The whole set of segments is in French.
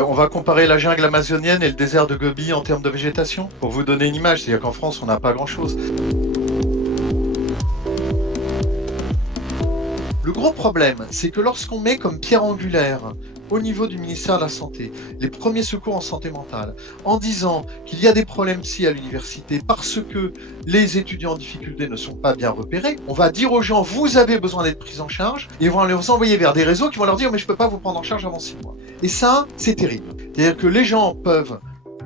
On va comparer la jungle amazonienne et le désert de Gobi en termes de végétation, pour vous donner une image, c'est-à-dire qu'en France, on n'a pas grand-chose. Le gros problème, c'est que lorsqu'on met comme pierre angulaire au niveau du ministère de la Santé les premiers secours en santé mentale, en disant qu'il y a des problèmes psy à l'université parce que les étudiants en difficulté ne sont pas bien repérés, on va dire aux gens, vous avez besoin d'être pris en charge, et ils vont les envoyer vers des réseaux qui vont leur dire, mais je ne peux pas vous prendre en charge avant 6 mois. Et ça, c'est terrible. C'est-à-dire que les gens peuvent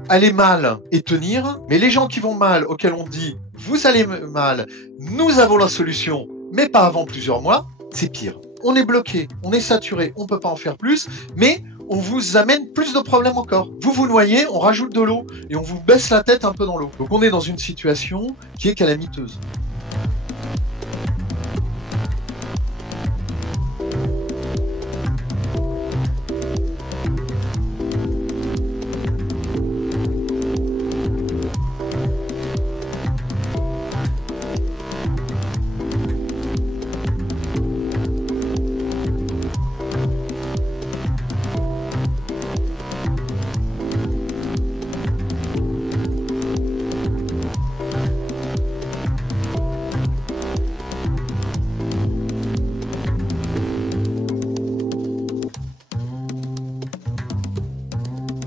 aller mal et tenir, mais les gens qui vont mal, auxquels on dit, vous allez mal, nous avons la solution, mais pas avant plusieurs mois, c'est pire. On est bloqué, on est saturé, on ne peut pas en faire plus, mais on vous amène plus de problèmes encore. Vous vous noyez, on rajoute de l'eau et on vous baisse la tête un peu dans l'eau. Donc on est dans une situation qui est calamiteuse.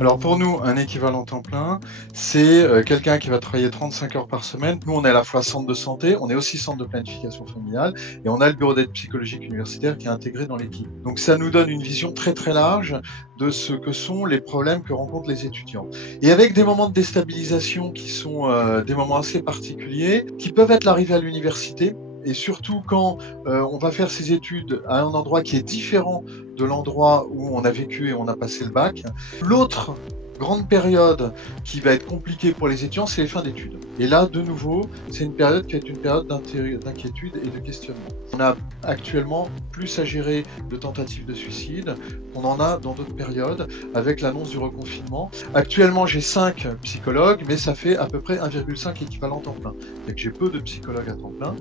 Alors pour nous, un équivalent temps plein, c'est quelqu'un qui va travailler 35 heures par semaine. Nous, on est à la fois centre de santé, on est aussi centre de planification familiale, et on a le bureau d'aide psychologique universitaire qui est intégré dans l'équipe. Donc ça nous donne une vision très très large de ce que sont les problèmes que rencontrent les étudiants. Et avec des moments de déstabilisation qui sont des moments assez particuliers, qui peuvent être l'arrivée à l'université, et surtout quand on va faire ses études à un endroit qui est différent de l'endroit où on a vécu et on a passé le bac. L'autre grande période qui va être compliquée pour les étudiants, c'est les fins d'études. Et là, de nouveau, c'est une période qui est une période d'inquiétude et de questionnement. On a actuellement plus à gérer de tentatives de suicide qu'on en a dans d'autres périodes, avec l'annonce du reconfinement. Actuellement, j'ai 5 psychologues, mais ça fait à peu près 1,5 équivalent temps plein. Donc j'ai peu de psychologues à temps plein.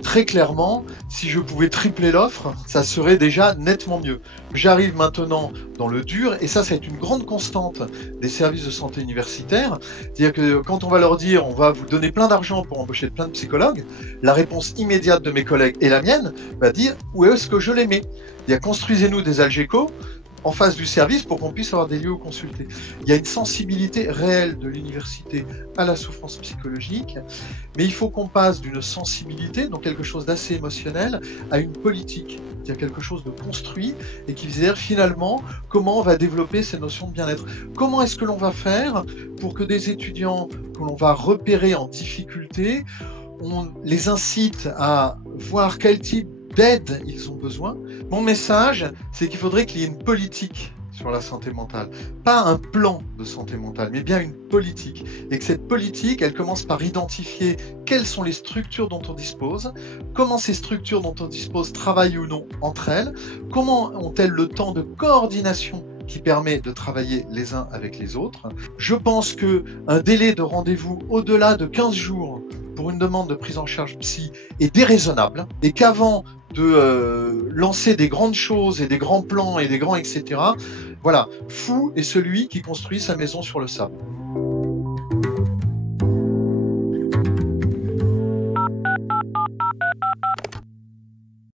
Très clairement, si je pouvais tripler l'offre, ça serait déjà nettement mieux. J'arrive maintenant dans le dur, et ça va être une grande constante des services de santé universitaires. C'est-à-dire que quand on va leur dire, on va vous donner plein d'argent pour embaucher plein de psychologues, la réponse immédiate de mes collègues et la mienne va dire, où est-ce que je les mets? Il y a construisez-nous des algécos en face du service pour qu'on puisse avoir des lieux où consulter. Il y a une sensibilité réelle de l'université à la souffrance psychologique, mais il faut qu'on passe d'une sensibilité, donc quelque chose d'assez émotionnel, à une politique, c'est-à-dire quelque chose de construit et qui veut dire finalement comment on va développer ces notions de bien-être. Comment est-ce que l'on va faire pour que des étudiants que l'on va repérer en difficulté, on les incite à voir quel type d'aide ils ont besoin. Mon message, c'est qu'il faudrait qu'il y ait une politique sur la santé mentale. Pas un plan de santé mentale, mais bien une politique. Et que cette politique, elle commence par identifier quelles sont les structures dont on dispose, comment ces structures dont on dispose travaillent ou non entre elles, comment ont-elles le temps de coordination qui permet de travailler les uns avec les autres. Je pense qu'un délai de rendez-vous au-delà de 15 jours pour une demande de prise en charge psy est déraisonnable et qu'avant de lancer des grandes choses et des grands plans et des grands etc., voilà, fou est celui qui construit sa maison sur le sable.